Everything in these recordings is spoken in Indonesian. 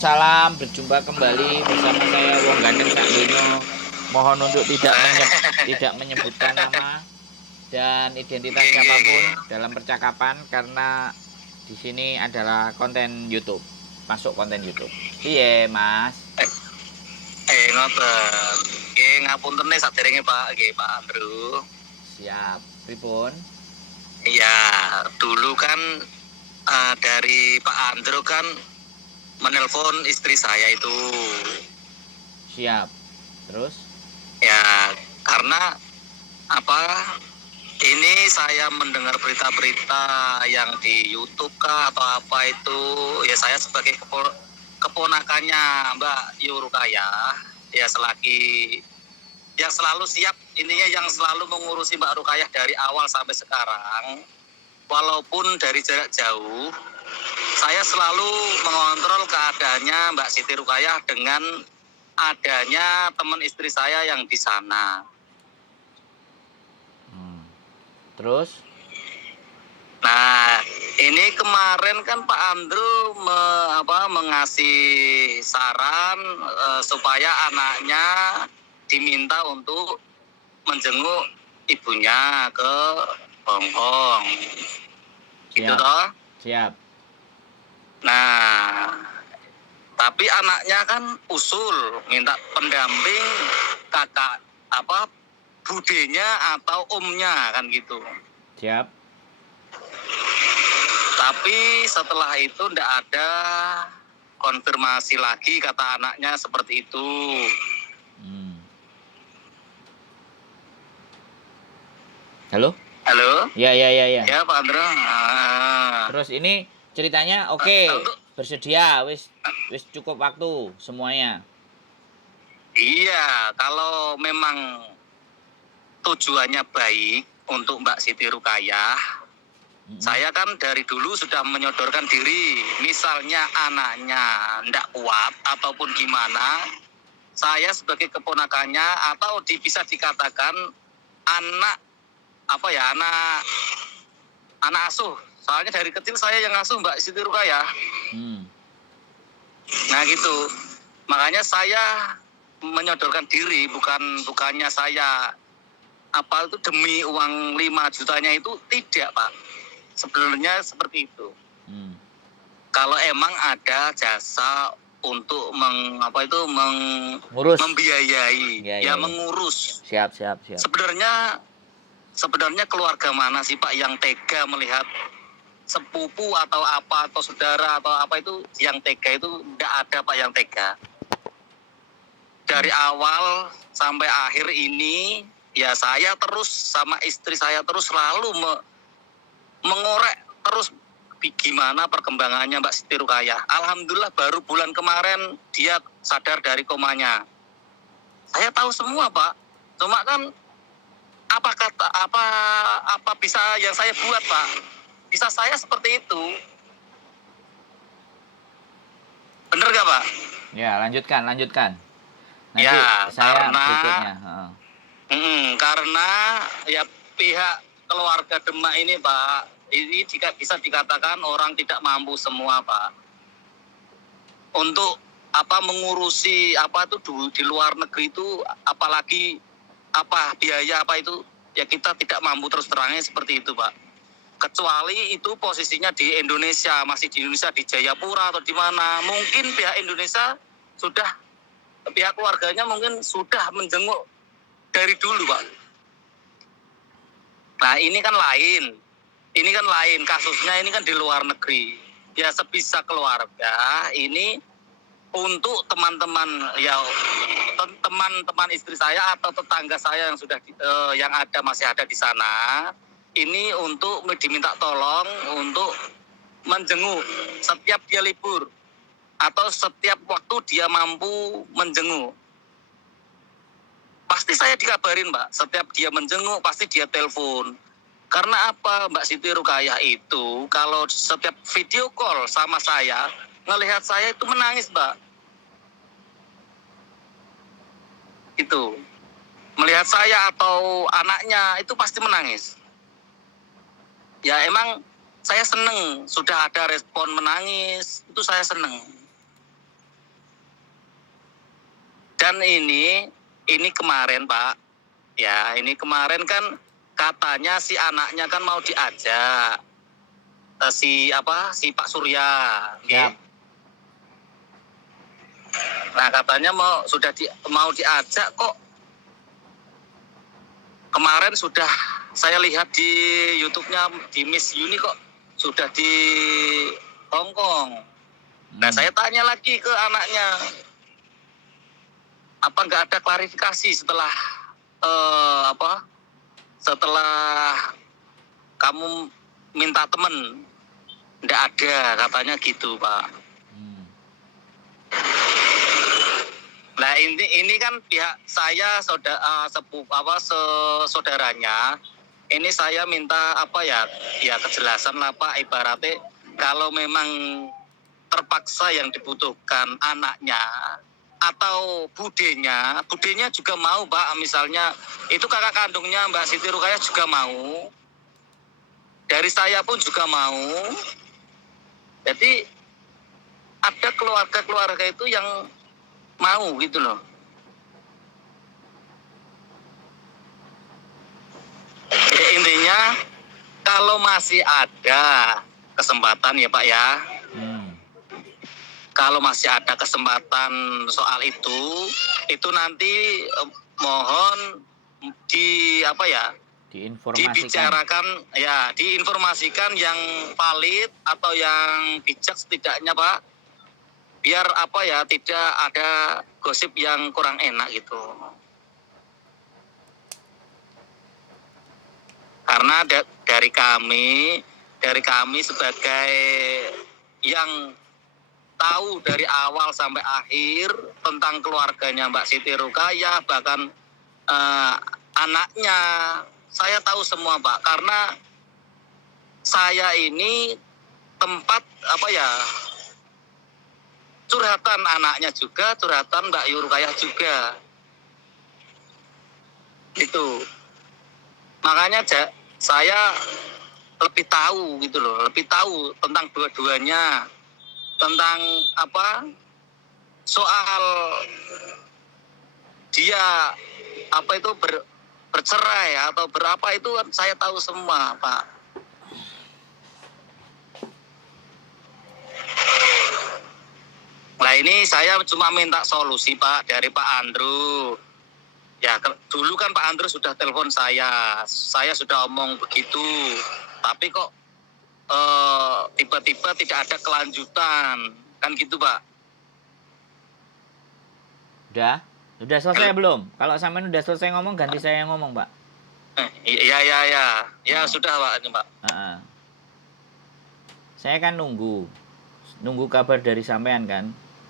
Salam, berjumpa kembali bersama saya Wong Gandeng Sakdono. Mohon untuk tidak menyebutkan nama dan identitas siapapun dalam percakapan karena di sini adalah konten YouTube. Masuk konten YouTube. Iya, Mas. Ngoten. Ngapunten saderenge Pak, nggih Pak Andrew. Siap. Pripun? Iya, dulu kan dari Pak Andrew kan menelpon istri saya itu. Siap. Terus? Ya, karena apa? Ini saya mendengar berita-berita yang di YouTube kah atau apa itu, ya saya sebagai keponakannya Mbak Yurukaya, ya selagi yang selalu siap, intinya yang selalu mengurusi Mbak Rukayah dari awal sampai sekarang, walaupun dari jarak jauh, saya selalu mengontrol keadaannya Mbak Siti Rukayah dengan adanya teman istri saya yang di sana. Terus? Nah, ini kemarin kan Pak Andrew mengasih saran supaya anaknya diminta untuk menjenguk ibunya ke Hongkong. Gitu toh? Siap. Nah, tapi anaknya kan usul minta pendamping kakak budenya atau omnya kan gitu. Siap. Tapi setelah itu ndak ada konfirmasi lagi kata anaknya seperti itu. Halo? Halo? Ya. Ya Pak Andro. Terus ini ceritanya oke. Bersedia, wis cukup waktu semuanya. Iya, kalau memang tujuannya baik untuk Mbak Siti Rukayah, saya kan dari dulu sudah menyodorkan diri. Misalnya anaknya ndak kuat ataupun gimana, saya sebagai keponakannya atau bisa dikatakan anak anak asuh. Soalnya dari kecil saya yang asuh Mbak Siti Rukayah. Nah gitu. Makanya saya menyodorkan diri, bukannya saya demi uang 5 jutanya itu tidak, Pak. Sebenarnya seperti itu. Kalau emang ada jasa untuk membiayai, mengurus. Siap. Sebenarnya keluarga mana sih Pak yang tega melihat sepupu atau apa atau saudara atau apa itu yang tega? Itu tidak ada Pak yang tega. Dari awal sampai akhir ini ya saya terus sama istri saya terus selalu mengorek terus gimana perkembangannya Mbak Siti Rukayah. Alhamdulillah baru bulan kemarin dia sadar dari komanya. Saya tahu semua Pak. Cuma kan apa bisa yang saya buat Pak? Bisa saya seperti itu. Bener gak Pak? Ya, lanjutkan. Nanti ya, saya berikutnya. Karena ya pihak keluarga Demak ini Pak, ini jika bisa dikatakan orang tidak mampu semua Pak. Untuk mengurusi di luar negeri itu, apalagi biaya itu ya kita tidak mampu terus terangnya seperti itu Pak. Kecuali itu posisinya di Indonesia, masih di Indonesia di Jayapura atau di mana, mungkin pihak Indonesia pihak keluarganya mungkin sudah menjenguk dari dulu Pak. Nah ini kan lain kasusnya, ini kan di luar negeri. Ya sebisa keluarga ini untuk teman-teman istri saya atau tetangga saya yang masih ada di sana, ini untuk diminta tolong untuk menjenguk setiap dia libur atau setiap waktu dia mampu menjenguk. Pasti saya dikabarin Mbak, setiap dia menjenguk pasti dia telepon. Karena apa Mbak Siti Rukayah itu kalau setiap video call sama saya, ngelihat saya itu menangis Mbak. Itu melihat saya atau anaknya itu pasti menangis. Ya emang saya seneng sudah ada respon menangis, itu saya seneng. Dan ini kemarin Pak, ya ini kemarin kan katanya si anaknya kan mau diajak si Pak Surya, Siap. Nah katanya mau diajak kok. Kemarin sudah saya lihat di YouTube-nya di Miss Yuni kok sudah di Hongkong. Nah saya tanya lagi ke anaknya, apa nggak ada klarifikasi setelah setelah kamu minta temen? Nggak ada, katanya gitu Pak. Nah ini kan pihak saya saudaranya. Ini saya minta kejelasan lah Pak, ibaratnya kalau memang terpaksa yang dibutuhkan anaknya atau budenya juga mau Pak, misalnya itu kakak kandungnya Mbak Siti Rukayah juga mau, dari saya pun juga mau. Jadi ada keluarga itu yang mau gitu loh. Ya, intinya kalau masih ada kesempatan ya Pak ya, kalau masih ada kesempatan soal itu nanti mohon dibicarakan ya, diinformasikan yang valid atau yang bijak setidaknya Pak, biar tidak ada gosip yang kurang enak gitu. Karena dari kami sebagai yang tahu dari awal sampai akhir tentang keluarganya Mbak Siti Rukayah, bahkan anaknya, saya tahu semua Pak, karena saya ini tempat curhatan anaknya juga, curhatan Mbak Rukayah juga gitu. Makanya saya lebih tahu gitu loh, lebih tahu tentang dua-duanya, tentang soal dia bercerai atau berapa itu kan saya tahu semua Pak. Nah ini saya cuma minta solusi Pak dari Pak Andrew. Ya dulu kan Pak Andrew sudah telepon saya sudah omong begitu, tapi kok tiba-tiba tidak ada kelanjutan, kan gitu Pak. Udah selesai belum? Kalau sampean udah selesai ngomong, ganti saya yang ngomong Pak. Ya sudah Pak ini Pak. Saya kan nunggu kabar dari sampean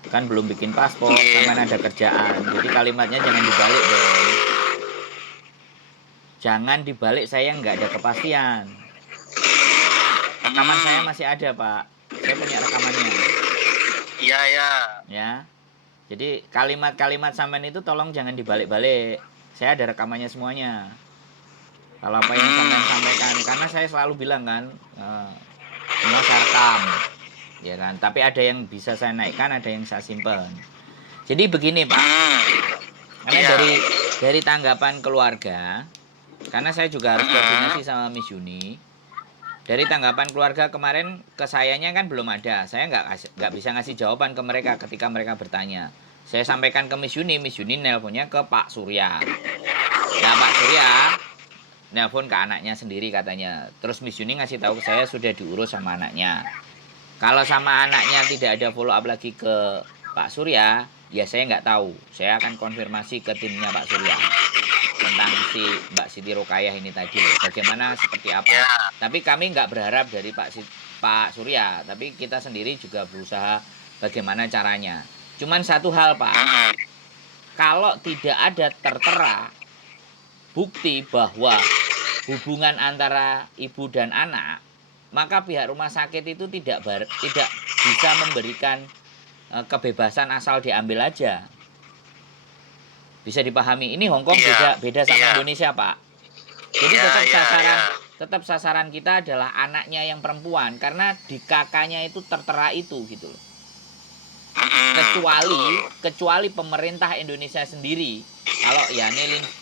kan belum bikin paspor, sampean ada kerjaan, jadi kalimatnya jangan dibalik dong. Jangan dibalik, saya nggak ada kepastian. Rekaman saya masih ada Pak, saya punya rekamannya. Iya ya. Jadi kalimat-kalimat sampean itu tolong jangan dibalik-balik, saya ada rekamannya semuanya. Kalau apa yang sampean sampaikan, karena saya selalu bilang kan, semua saya rekam, ya kan. Tapi ada yang bisa saya naikkan, ada yang saya simpan. Jadi begini Pak, karena dari tanggapan keluarga, karena saya juga harus koordinasi sama Miss Yuni. Dari tanggapan keluarga kemarin ke sayanya kan belum ada, saya nggak bisa ngasih jawaban ke mereka ketika mereka bertanya. Saya sampaikan ke Miss Yuni nelponnya ke Pak Surya. Nah Pak Surya nelpon ke anaknya sendiri katanya. Terus Miss Yuni ngasih tahu ke saya sudah diurus sama anaknya. Kalau sama anaknya tidak ada follow up lagi ke Pak Surya, ya saya nggak tahu. Saya akan konfirmasi ke timnya Pak Surya tentang si Mbak Siti Rukayah ini tadi loh, bagaimana seperti apa. Tapi kami nggak berharap dari Pak Surya, tapi kita sendiri juga berusaha bagaimana caranya. Cuman satu hal Pak, kalau tidak ada tertera bukti bahwa hubungan antara ibu dan anak, maka pihak rumah sakit itu tidak bisa memberikan kebebasan asal diambil aja. Bisa dipahami, ini Hongkong beda sama Indonesia Pak. Jadi tetap sasaran kita adalah anaknya yang perempuan, karena di kakaknya itu tertera itu gitu. kecuali pemerintah Indonesia sendiri.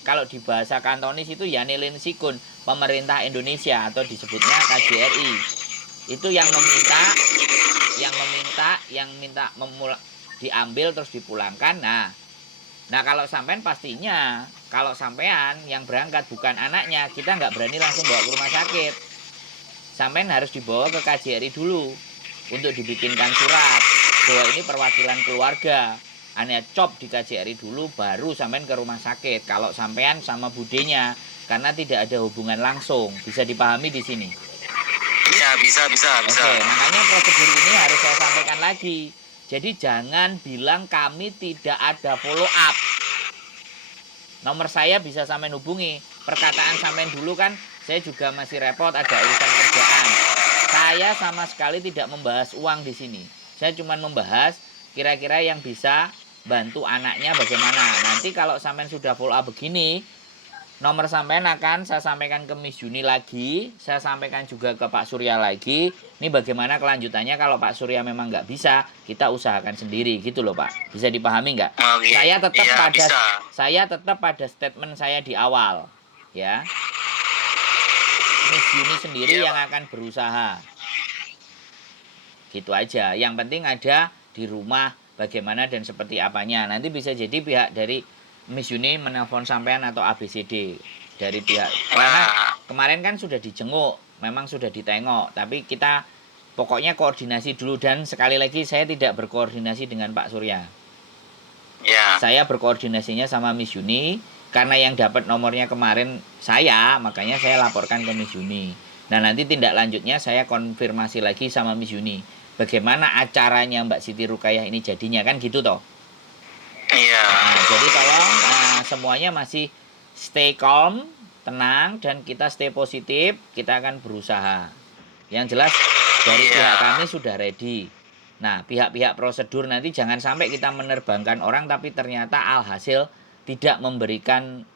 Kalau di bahasa Kantonis itu ya nilin sikun pemerintah Indonesia atau disebutnya KJRI. Itu yang minta diambil terus dipulangkan. Nah kalau sampean pastinya kalau sampean yang berangkat bukan anaknya, kita nggak berani langsung bawa ke rumah sakit. Sampean harus dibawa ke KJRI dulu untuk dibikinkan surat bahwa ini perwakilan keluarga. Ane cop di KJRI dulu baru sampean ke rumah sakit. Kalau sampean sama budenya karena tidak ada hubungan langsung. Bisa dipahami di sini. Ya, bisa. Oke, makanya prosedur ini harus saya sampaikan lagi. Jadi jangan bilang kami tidak ada follow up. Nomor saya bisa sampean hubungi. Perkataan sampean dulu kan, saya juga masih repot ada urusan kerjaan. Saya sama sekali tidak membahas uang di sini. Saya cuma membahas kira-kira yang bisa bantu anaknya bagaimana. Nanti kalau sampean sudah follow up begini, nomor sampean akan saya sampaikan ke Miss Juni lagi, saya sampaikan juga ke Pak Surya lagi. Ini bagaimana kelanjutannya kalau Pak Surya memang nggak bisa, kita usahakan sendiri gitu loh Pak. Bisa dipahami nggak? Okay. Saya tetap pada statement saya di awal, ya. Miss Juni sendiri yang akan berusaha. Gitu aja. Yang penting ada di rumah bagaimana dan seperti apanya. Nanti bisa jadi pihak dari Miss Yuni menelpon sampean atau ABCD dari pihak. Karena kemarin kan sudah dijenguk, memang sudah ditengok, tapi kita pokoknya koordinasi dulu. Dan sekali lagi saya tidak berkoordinasi dengan Pak Surya. Ya. Saya berkoordinasinya sama Miss Yuni, karena yang dapat nomornya kemarin saya, makanya saya laporkan ke Miss Yuni. Nah nanti tindak lanjutnya saya konfirmasi lagi sama Miss Yuni. Bagaimana acaranya Mbak Siti Rukayah ini jadinya, kan gitu toh? Iya. Nah, jadi tolong semuanya masih stay calm, tenang, dan kita stay positif. Kita akan berusaha. Yang jelas dari pihak kami sudah ready. Nah, pihak-pihak prosedur nanti jangan sampai kita menerbangkan orang tapi ternyata alhasil tidak memberikan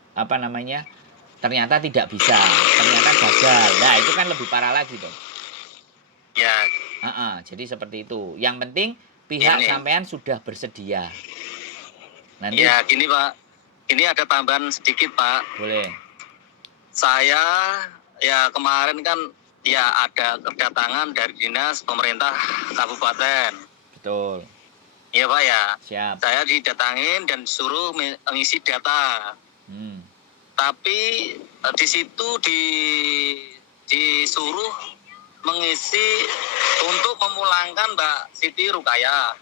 ternyata tidak bisa, ternyata gagal. Nah, itu kan lebih parah lagi toh. Ya. Jadi seperti itu. Yang penting pihak sampean sudah bersedia. Nanti, ya gini Pak, ini ada tambahan sedikit Pak. Boleh. Saya ya kemarin kan ya ada kedatangan dari dinas pemerintah kabupaten. Betul. Iya Pak ya. Siap. Saya didatangin dan suruh mengisi data. Tapi di situ disuruh mengisi untuk memulangkan Mbak Siti Rukayah.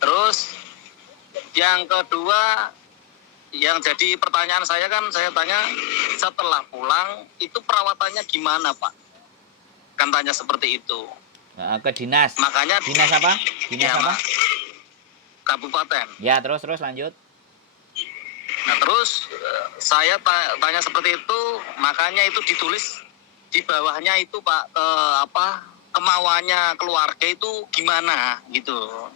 Terus yang kedua, yang jadi pertanyaan saya kan, saya tanya setelah pulang itu perawatannya gimana Pak? Kan tanya seperti itu. Ke dinas. Makanya dinas apa? Dinas apa? Kabupaten. Ya terus lanjut. Nah terus saya tanya seperti itu, makanya itu ditulis di bawahnya itu Pak, kemauannya keluarga itu gimana gitu.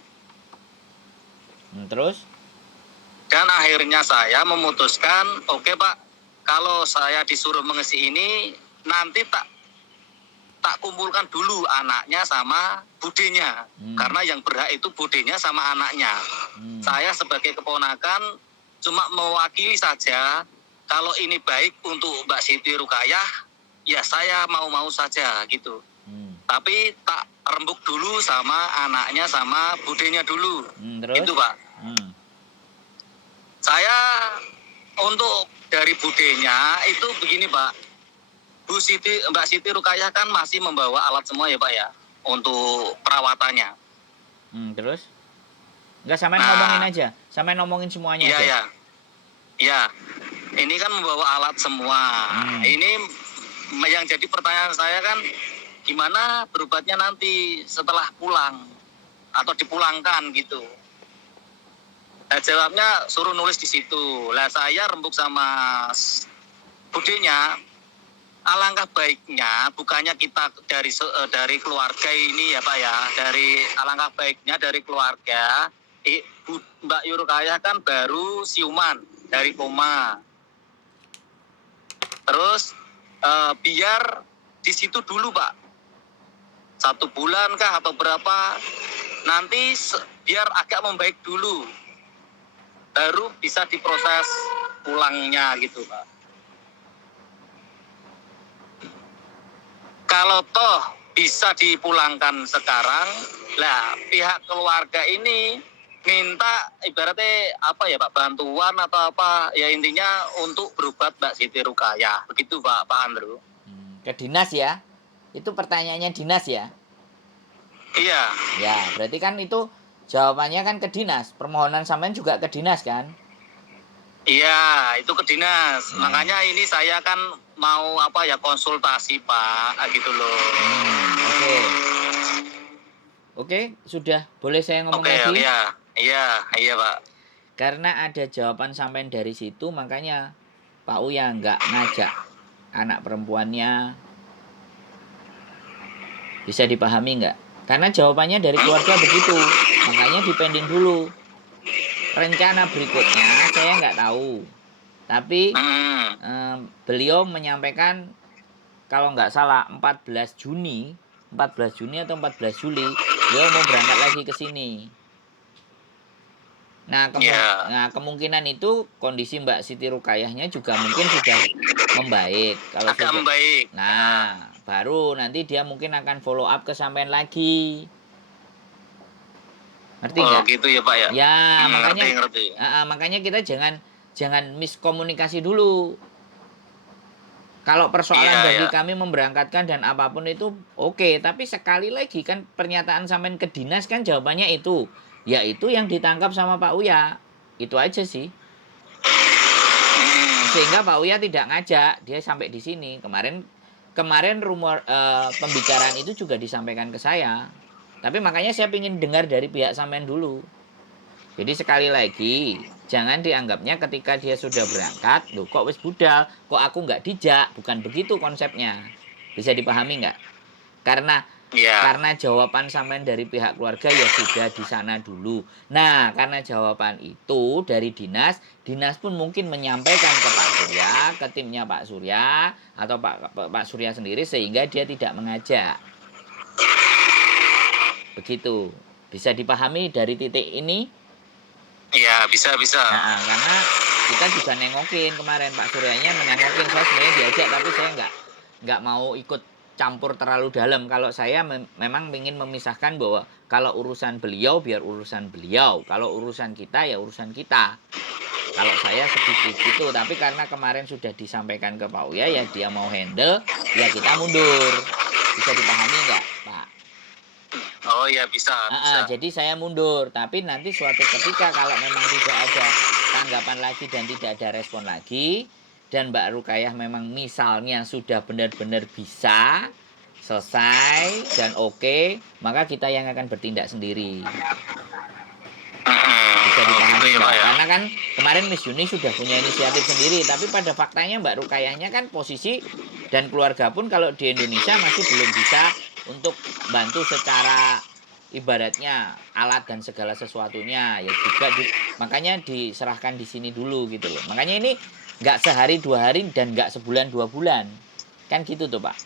Terus? Dan akhirnya saya memutuskan, oke Pak, kalau saya disuruh mengisi ini, nanti tak kumpulkan dulu anaknya sama budenya. Karena yang berhak itu budenya sama anaknya. Saya sebagai keponakan cuma mewakili saja, kalau ini baik untuk Mbak Siti Rukayah, ya saya mau saja gitu. Tapi tak rembuk dulu sama anaknya sama budenya dulu. Itu Pak. Saya untuk dari budenya itu begini Pak, Mbak Siti Rukayah kan masih membawa alat semua ya Pak ya untuk perawatannya. Terus? Enggak, sampean ngomongin aja, sampean ngomongin semuanya aja. Iya. Ini kan membawa alat semua. Ini yang jadi pertanyaan saya kan, gimana berobatnya nanti setelah pulang atau dipulangkan gitu. Nah, jawabnya suruh nulis di situ. Lah saya rembuk sama budenya, alangkah baiknya bukannya kita dari keluarga ini ya Pak ya, alangkah baiknya dari keluarga Mbak Rukayah kan baru siuman dari koma. Terus biar di situ dulu Pak, 1 bulan kah atau berapa, nanti biar agak membaik dulu, baru bisa diproses pulangnya gitu Pak. Kalau toh bisa dipulangkan sekarang, lah pihak keluarga ini minta ibaratnya apa ya Pak, bantuan atau apa ya, intinya untuk berobat Mbak Siti Rukayah, begitu Pak Andrew. Ke dinas ya? Itu pertanyaannya dinas ya? Iya. Ya, berarti kan itu jawabannya kan ke dinas. Permohonan sampean juga ke dinas kan? Iya, itu ke dinas. Makanya ini saya kan mau apa ya, konsultasi Pak, gitu loh. Oke. Oke, sudah. Boleh saya ngomong Oke, lagi? iya. Iya Pak. Karena ada jawaban sampean dari situ, makanya Pak Uya nggak ngajak anak perempuannya. Bisa dipahami nggak? Karena jawabannya dari keluarga begitu. Makanya dipending dulu. Rencana berikutnya saya nggak tahu. Tapi beliau menyampaikan kalau nggak salah 14 Juni atau 14 Juli beliau mau berangkat lagi ke sini. Nah, kemungkinan itu kondisi Mbak Siti Rukayahnya juga mungkin sudah membaik. Kalau agak sudah membaik. Nah, baru nanti dia mungkin akan follow up ke sampean lagi. Ngerti Oh nggak? gitu ya Pak ya. Ya, makanya Ngerti. makanya kita jangan miskomunikasi dulu. Kalau persoalan bagi kami memberangkatkan dan apapun itu oke, tapi sekali lagi kan pernyataan sampean ke dinas kan jawabannya itu, yaitu yang ditangkap sama Pak Uya. Itu aja sih. Sehingga Pak Uya tidak ngajak, dia sampai di sini. Kemarin rumor pembicaraan itu juga disampaikan ke saya. Tapi makanya saya ingin dengar dari pihak sampean dulu. Jadi sekali lagi, jangan dianggapnya ketika dia sudah berangkat, loh kok wis budal, kok aku nggak dijak, bukan begitu konsepnya. Bisa dipahami nggak? Karena jawaban sampean dari pihak keluarga ya sudah di sana dulu. Nah, karena jawaban itu dari dinas pun mungkin menyampaikan ke Pak Surya, ke timnya Pak Surya atau Pak Surya sendiri sehingga dia tidak mengajak. Begitu. Bisa dipahami dari titik ini? Iya, bisa. Nah, karena kita juga nengokin kemarin Pak Suryanya menengokin, saya sebenarnya diajak tapi saya nggak mau ikut campur terlalu dalam. Kalau saya memang ingin memisahkan bahwa kalau urusan beliau biar urusan beliau, kalau urusan kita ya urusan kita. Kalau saya sedikit gitu, tapi karena kemarin sudah disampaikan ke Pak Uya ya dia mau handle, ya kita mundur. Bisa dipahami nggak, Pak? Oh iya bisa. Jadi saya mundur, tapi nanti suatu ketika kalau memang tidak ada tanggapan lagi dan tidak ada respon lagi, dan Mbak Rukayah memang misalnya sudah benar-benar bisa selesai dan oke, maka kita yang akan bertindak sendiri. Bisa dipahami nggak? Karena kan kemarin Miss Yuni sudah punya inisiatif sendiri, tapi pada faktanya Mbak Rukayahnya kan posisi dan keluarga pun kalau di Indonesia masih belum bisa untuk bantu secara ibaratnya alat dan segala sesuatunya ya juga makanya diserahkan di sini dulu gitu loh. Makanya ini nggak sehari 2 hari dan nggak sebulan 2 bulan kan gitu tuh Pak.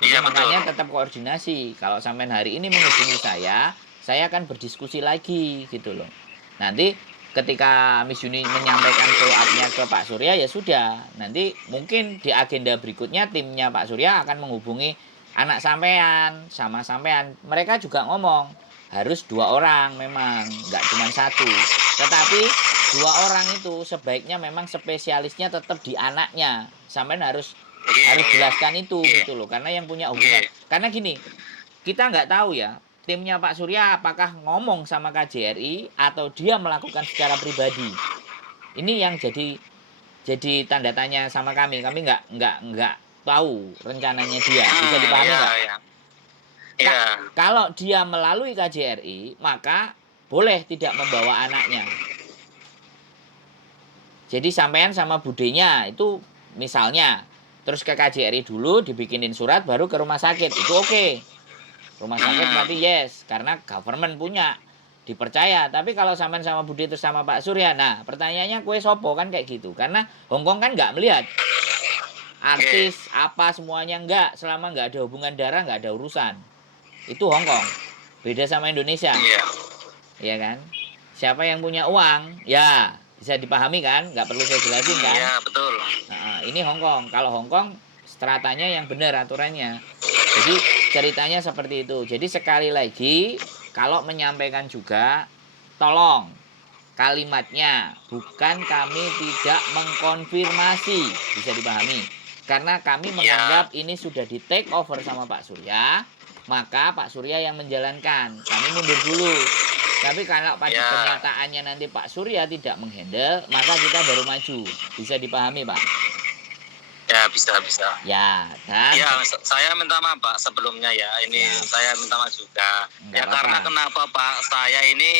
Jadi makanya tetap koordinasi. Kalau sampai hari ini menghubungi saya akan berdiskusi lagi gitu loh. Nanti ketika Miss Yuni menyampaikan follow up-nya ke Pak Surya ya sudah. Nanti mungkin di agenda berikutnya timnya Pak Surya akan menghubungi anak sampean sama sampean. Mereka juga ngomong harus 2 orang memang, nggak cuma 1. Tetapi 2 orang itu sebaiknya memang spesialisnya tetap di anaknya. Sampean harus jelaskan itu gitu loh. Karena yang punya hubungan. Karena gini, kita nggak tahu ya timnya Pak Surya apakah ngomong sama KJRI atau dia melakukan secara pribadi. Ini yang jadi tanda tanya sama kami. Kami nggak tahu rencananya dia. Bisa dipahami nggak? Kalau dia melalui KJRI, maka boleh tidak membawa anaknya. Jadi sampean sama budenya itu misalnya terus ke KJRI dulu dibikinin surat baru ke rumah sakit. Itu oke. Rumah sakit berarti yes, karena government punya, dipercaya. Tapi kalau sampean sama Budi terus sama Pak Surya, nah pertanyaannya kue sopo kan kayak gitu. Karena Hongkong kan nggak melihat artis apa semuanya nggak, selama nggak ada hubungan darah nggak ada urusan. Itu Hongkong. Beda sama Indonesia, Iya. ya kan? Siapa yang punya uang, ya bisa dipahami kan? Nggak perlu saya jelasin kan? Iya, betul. Nah, ini Hong Kong. Kalau Hong Kong stratanya yang benar aturannya. Jadi ceritanya seperti itu. Jadi sekali lagi kalau menyampaikan juga tolong kalimatnya bukan kami tidak mengkonfirmasi, bisa dipahami. Karena kami Iya, menganggap ini sudah di take over sama Pak Surya, maka Pak Surya yang menjalankan. Kami mundur dulu. Tapi kalau pada iya. kenyataannya nanti Pak Surya tidak menghandle, maka kita baru maju. Bisa dipahami, Pak? Ya, bisa, bisa. Ya, dan Ya, saya minta maaf Pak sebelumnya ya. Ini siap. saya minta maaf juga. Enggak Ya karena apa-apa. kenapa Pak? Saya ini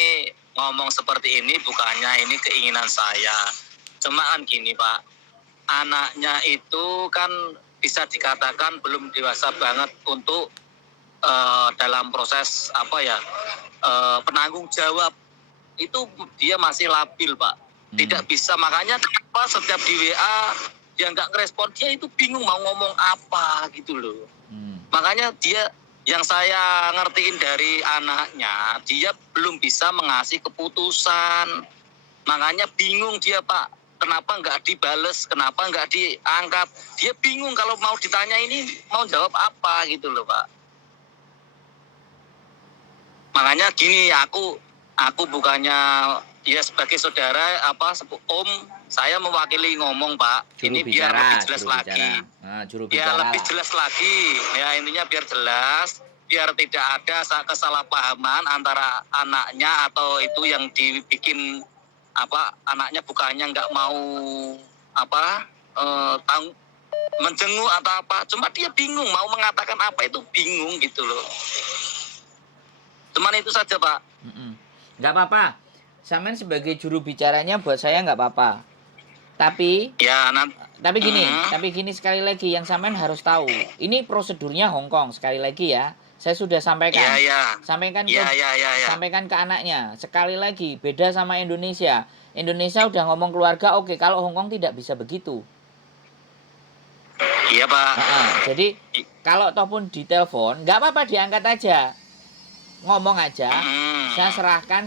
ngomong seperti ini bukannya ini keinginan saya. Cuma kan gini Pak, anaknya itu kan bisa dikatakan belum dewasa banget untuk dalam proses apa ya penanggung jawab. Itu dia masih labil Pak. Tidak bisa, makanya kenapa setiap di WA dia nggak ngerespon, dia itu bingung mau ngomong apa gitu loh. Makanya dia, yang saya ngertiin dari anaknya, dia belum bisa mengasih keputusan. Makanya bingung dia Pak, kenapa nggak dibales, kenapa nggak diangkat. Dia bingung kalau mau ditanya ini mau jawab apa gitu loh Pak. Makanya gini, aku bukannya ya sebagai saudara apa om, saya mewakili ngomong Pak. Juru Ini biar bicara, lebih jelas juru bicara. lagi. Nah, juru Ya bicara lebih lah. jelas lagi. Ya intinya biar jelas, biar tidak ada kesalahpahaman antara anaknya atau itu yang dibikin apa, anaknya bukannya nggak mau apa menjenguk atau apa. Cuma dia bingung mau mengatakan apa, itu bingung gitu loh. Cuman itu saja Pak. Nggak apa-apa. Samen sebagai juru bicaranya buat saya nggak apa-apa. Tapi Ya nanti. tapi gini sekali lagi yang Samen harus tahu. Ini prosedurnya Hong Kong sekali lagi ya. Saya sudah Ya, sampaikan. ya. Sampaikan ke Ya, ya, ya, ya. sampaikan ke anaknya. Sekali lagi beda sama Indonesia. Indonesia udah ngomong keluarga, oke, kalau Hong Kong tidak bisa begitu. Iya Pak. Jadi kalau ataupun di telepon nggak apa-apa, diangkat aja, ngomong aja. Saya serahkan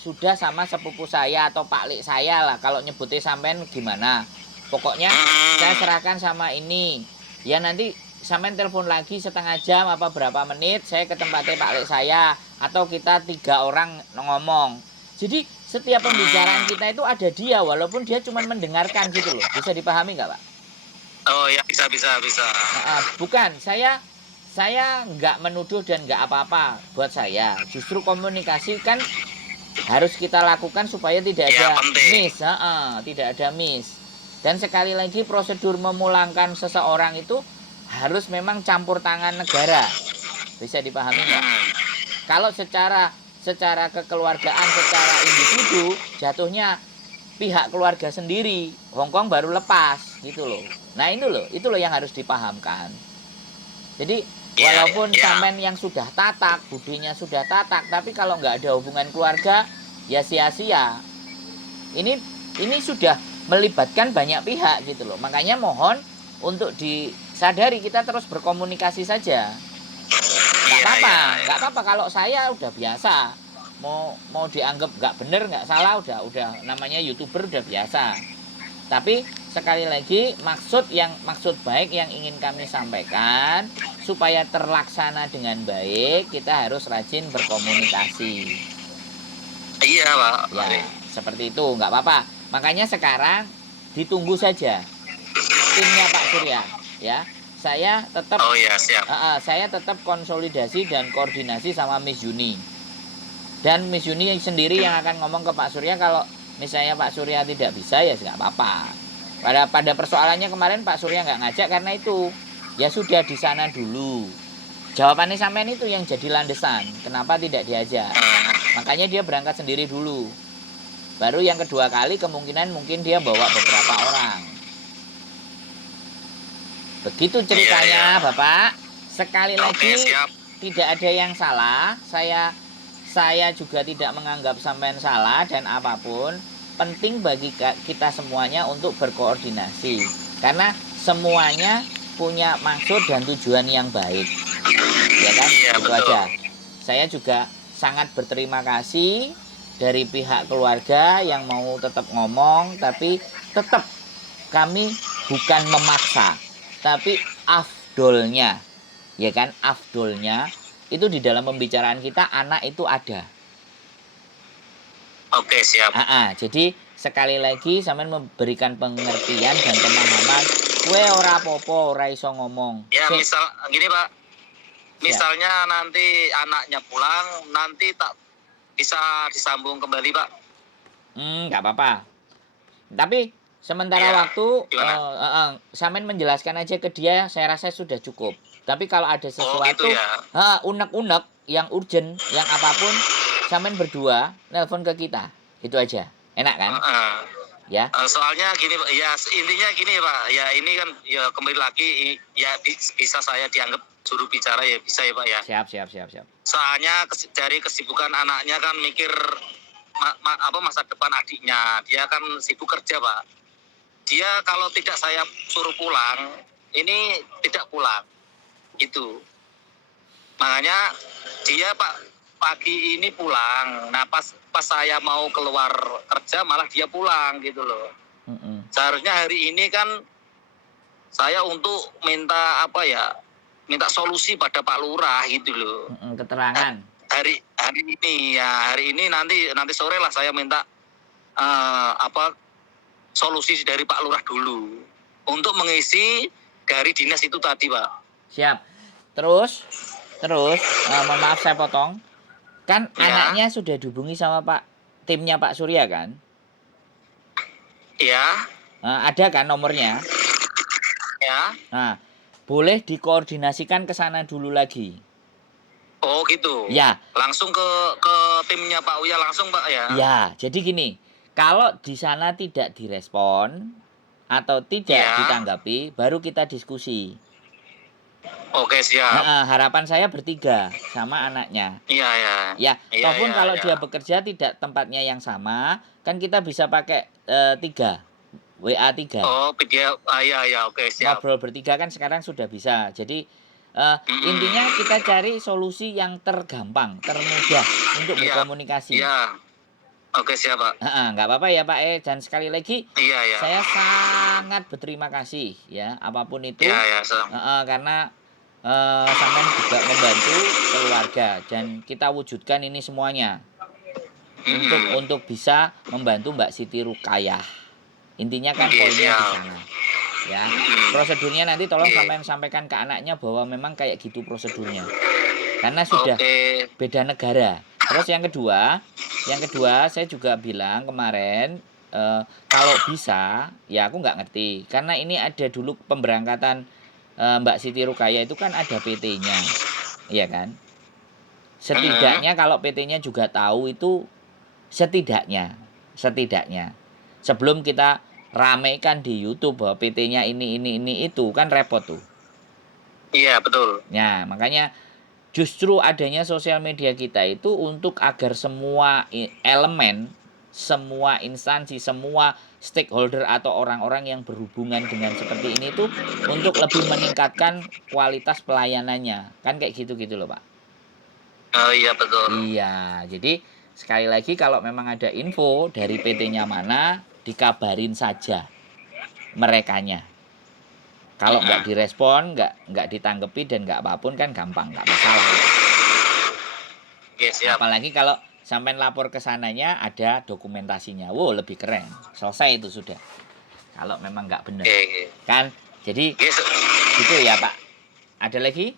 sudah sama sepupu saya atau Pak Lik saya lah, kalau nyebutnya sampean gimana. Pokoknya saya serahkan sama ini. Ya nanti sampean telepon lagi setengah jam apa berapa menit, saya ke tempatnya Pak Lik saya atau kita 3 orang ngomong. Jadi setiap pembicaraan kita itu ada dia, walaupun dia cuma mendengarkan gitu loh. Bisa dipahami nggak Pak? Oh ya, bisa, bisa, bisa. Bukan, saya nggak menuduh dan nggak apa-apa. Buat saya justru komunikasi kan harus kita lakukan supaya tidak Ya, ada penting. miss, tidak ada miss. Dan sekali lagi prosedur memulangkan seseorang itu harus memang campur tangan negara. Bisa dipahami nggak? Kalau secara kekeluargaan, secara individu, jatuhnya pihak keluarga sendiri. Hong Kong baru lepas gitu loh. Nah itu loh yang harus dipahamkan. Jadi walaupun sampean yang sudah tatak, budinya sudah tatak, tapi kalau nggak ada hubungan keluarga, ya sia-sia. Ini sudah melibatkan banyak pihak gitu loh. Makanya mohon untuk disadari, kita terus berkomunikasi saja. Nggak apa-apa kalau saya udah biasa. Mau dianggap nggak bener, nggak salah, udah namanya YouTuber udah biasa. Tapi sekali lagi maksud baik yang ingin kami sampaikan, supaya terlaksana dengan baik kita harus rajin berkomunikasi. Iya Pak. Ya seperti itu, nggak apa-apa. Makanya sekarang ditunggu saja timnya Pak Surya ya. Saya tetap saya tetap konsolidasi dan koordinasi sama Miss Yuni. Dan Miss Yuni sendiri yang akan ngomong ke Pak Surya kalau misalnya Pak Surya tidak bisa, ya nggak apa-apa. Pada persoalannya kemarin Pak Surya nggak ngajak karena itu, ya sudah di sana dulu. Jawabannya sampean itu yang jadi landasan, kenapa tidak diajak. Makanya dia berangkat sendiri dulu. Baru yang kedua kali kemungkinan mungkin dia bawa beberapa orang. Begitu ceritanya Bapak. Sekali lagi tidak ada yang salah. Saya juga tidak menganggap sampean salah dan apapun. Penting bagi kita semuanya untuk berkoordinasi. Karena semuanya punya maksud dan tujuan yang baik. Ya kan? Itu aja. saya juga sangat berterima kasih dari pihak keluarga yang mau tetap ngomong, tapi tetap kami bukan memaksa, tapi afdolnya, ya kan, afdolnya itu di dalam pembicaraan kita anak itu ada. Oke, siap. Jadi sekali lagi sampean memberikan pengertian dan pemahaman, kue ora apa-apa, ora iso ngomong. Ya, Sik, misal gini, Pak. siap. Misalnya nanti anaknya pulang, nanti tak bisa disambung kembali, Pak. Nggak apa-apa. Tapi sementara Iya, waktu gimana? sampean menjelaskan aja ke dia, saya rasa sudah cukup. Tapi kalau ada Oh, gitu sesuatu ya. unek-unek yang urgent, yang apapun, sampean berdua nelpon ke kita. Itu aja. Enak kan? Heeh. Ya. Soalnya gini, Pak, ya intinya gini, Pak. Ya ini kan ya kembali lagi ya bisa saya dianggap juru bicara ya bisa ya, Pak ya. Siap. Soalnya dari kesibukan anaknya kan mikir masa depan adiknya. Dia kan sibuk kerja, Pak. Dia kalau tidak saya suruh pulang, ini tidak pulang. Itu. Makanya dia Pak pagi ini pulang. Nah, pas saya mau keluar kerja malah dia pulang gitu loh. Seharusnya hari ini kan saya untuk minta minta solusi pada Pak Lurah gitu loh. Keterangan. Hari ini nanti sore lah saya minta solusi dari Pak Lurah dulu untuk mengisi dari dinas itu tadi, Pak. Siap. Terus mohon maaf saya potong. Kan Ya. anaknya sudah dihubungi sama timnya Pak Surya kan? Ya. Ada kan nomornya? Ya. Nah, boleh dikoordinasikan ke sana dulu lagi. Oh gitu. Ya. Langsung ke timnya Pak Uya langsung, Pak ya. Ya, jadi gini, kalau di sana tidak direspon atau tidak ditanggapi, baru kita diskusi. Oke, siap. Harapan saya bertiga sama anaknya. Iya. Ya, ataupun kalau iya. dia bekerja tidak tempatnya yang sama, kan kita bisa pakai 3, WA 3. Oh, video. Iya, oke, siap. Ngobrol bertiga kan sekarang sudah bisa. Jadi intinya kita cari solusi yang tergampang, termudah untuk berkomunikasi. Iya. Oke, siap, Pak. Nggak apa-apa ya Pak. Dan sekali lagi, Iya. saya sangat berterima kasih ya, apapun itu. Iya, karena sampean juga membantu keluarga dan kita wujudkan ini semuanya untuk bisa membantu Mbak Siti Rukayah. Intinya kan poinnya di sana. Ya. Prosedurnya nanti tolong sampean sampaikan ke anaknya bahwa memang kayak gitu prosedurnya. Karena sudah beda negara. Terus yang kedua saya juga bilang kemarin kalau bisa ya aku nggak ngerti karena ini ada dulu pemberangkatan Mbak Siti Rukayah itu kan ada PT-nya, iya kan? Setidaknya kalau PT-nya juga tahu itu setidaknya sebelum kita ramaikan di YouTube bahwa PT-nya ini itu kan repot tuh. Iya, betul. Nah, makanya justru adanya sosial media kita itu untuk agar semua elemen, semua instansi, semua stakeholder atau orang-orang yang berhubungan dengan seperti ini tuh untuk lebih meningkatkan kualitas pelayanannya. Kan kayak gitu loh, Pak. Oh iya, betul. Iya, jadi sekali lagi kalau memang ada info dari PT-nya mana, dikabarin saja merekanya. Kalau nggak direspon, nggak ditanggepi dan nggak apapun kan gampang, nggak masalah. Yes, siap. Apalagi kalau sampai lapor ke sananya ada dokumentasinya, wow lebih keren. Selesai itu sudah. Kalau memang nggak benar, kan? Jadi gitu ya Pak. Ada lagi?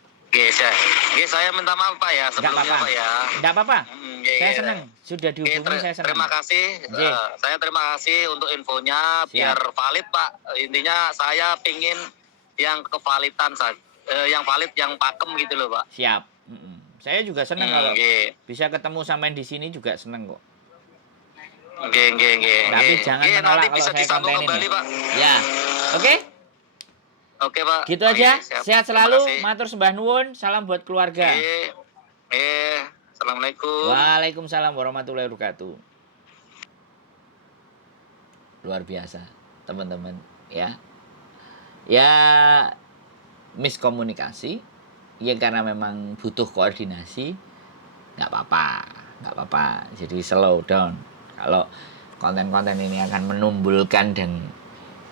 Saya minta maaf Pak ya sebelumnya Pak ya. Nggak apa-apa. Saya senang sudah dihubungi, saya senang. Terima kasih. Saya terima kasih untuk infonya. Biar valid Pak. Intinya saya pingin yang kevalitan yang valid, yang pakem gitu loh Pak. Siap. Saya juga senang kalau bisa ketemu sampean di sini juga senang kok. Tapi jangan menolak kalau saya kontenin kembali, Pak. Ya. Oke? Oke, Pak. Gitu aja. Sehat selalu. Matur sembah nuwun. Salam buat keluarga. Assalamualaikum. Waalaikumsalam warahmatullahi wabarakatuh. Luar biasa, teman-teman, ya. Ya miskomunikasi. Ya karena memang butuh koordinasi. nggak apa-apa. Jadi slow down. Kalau konten-konten ini akan menumbuhkan dan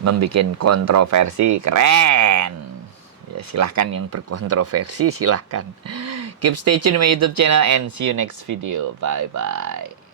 membuat kontroversi, keren. Ya silahkan yang berkontroversi, silahkan. Keep stay tune my YouTube channel and see you next video. Bye bye.